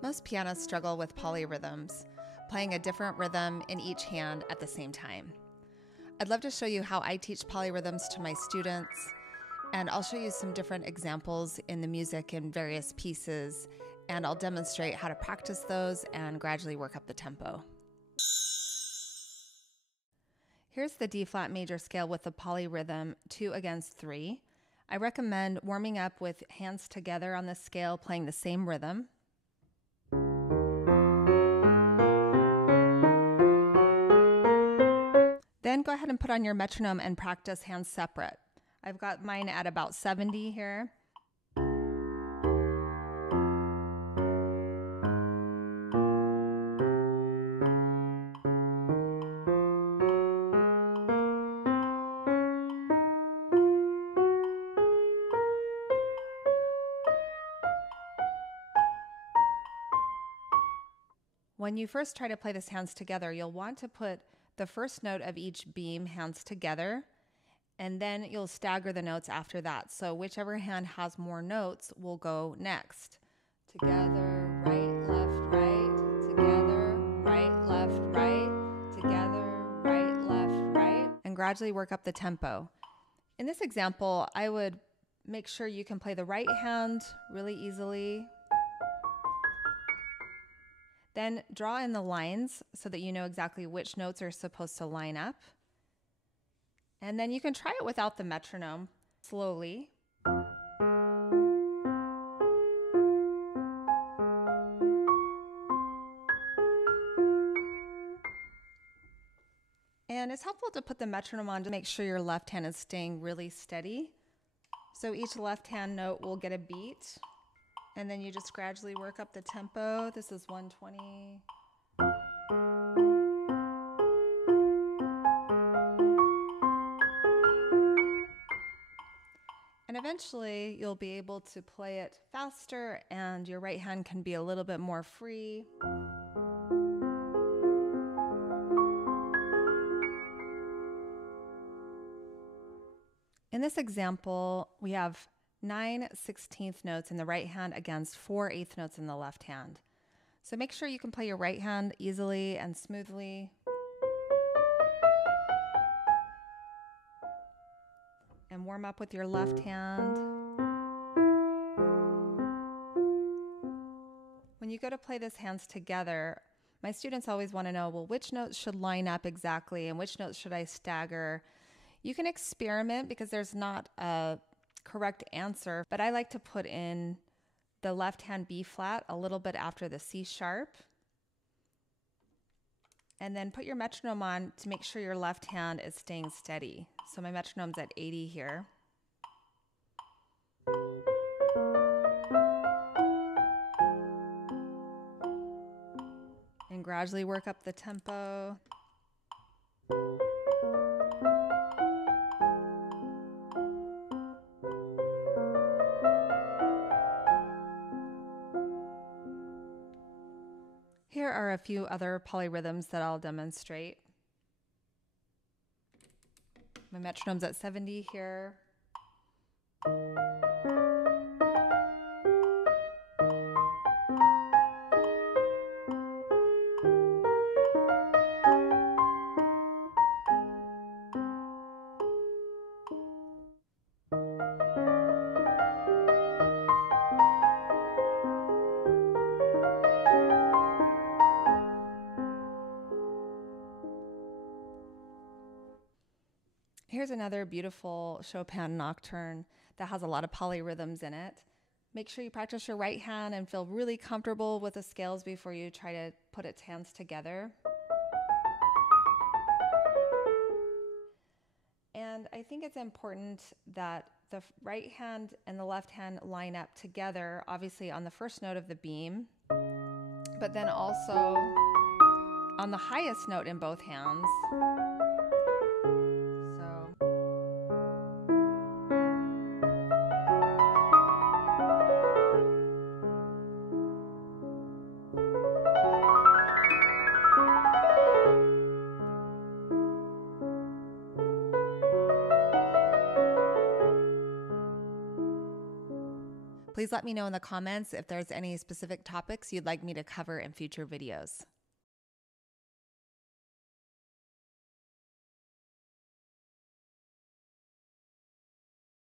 Most pianists struggle with polyrhythms, playing a different rhythm in each hand at the same time. I'd love to show you how I teach polyrhythms to my students, and I'll show you some different examples in the music in various pieces, and I'll demonstrate how to practice those and gradually work up the tempo. Here's the D-flat major scale with the polyrhythm 2/3. I recommend warming up with hands together on the scale, playing the same rhythm. Then go ahead and put on your metronome and practice hands separate. I've got mine at about 70 here. When you first try to play this hands together, you'll want to put the first note of each beam hands together, and then you'll stagger the notes after that. So whichever hand has more notes will go next. Together, right, left, right, together, right, left, right, together, right, left, right, and gradually work up the tempo. In this example, I would make sure you can play the right hand really easily. Then draw in the lines so that you know exactly which notes are supposed to line up. And then you can try it without the metronome, slowly. And it's helpful to put the metronome on to make sure your left hand is staying really steady. So each left hand note will get a beat. And then you just gradually work up the tempo. This is 120. And eventually you'll be able to play it faster and your right hand can be a little bit more free. In this example, we have 9/16 notes in the right hand against 4/8 notes in the left hand. So make sure you can play your right hand easily and smoothly. And warm up with your left hand. When you go to play this hands together, my students always want to know, well, which notes should line up exactly and which notes should I stagger? You can experiment because there's not a correct answer, but I like to put in the left hand B flat a little bit after the C sharp. And then put your metronome on to make sure your left hand is staying steady. So my metronome's at 80 here. And gradually work up the tempo. Here are a few other polyrhythms that I'll demonstrate. My metronome's at 70 here. Here's another beautiful Chopin nocturne that has a lot of polyrhythms in it. Make sure you practice your right hand and feel really comfortable with the scales before you try to put its hands together. And I think it's important that the right hand and the left hand line up together, obviously on the first note of the beam, but then also on the highest note in both hands. Please let me know in the comments if there's any specific topics you'd like me to cover in future videos.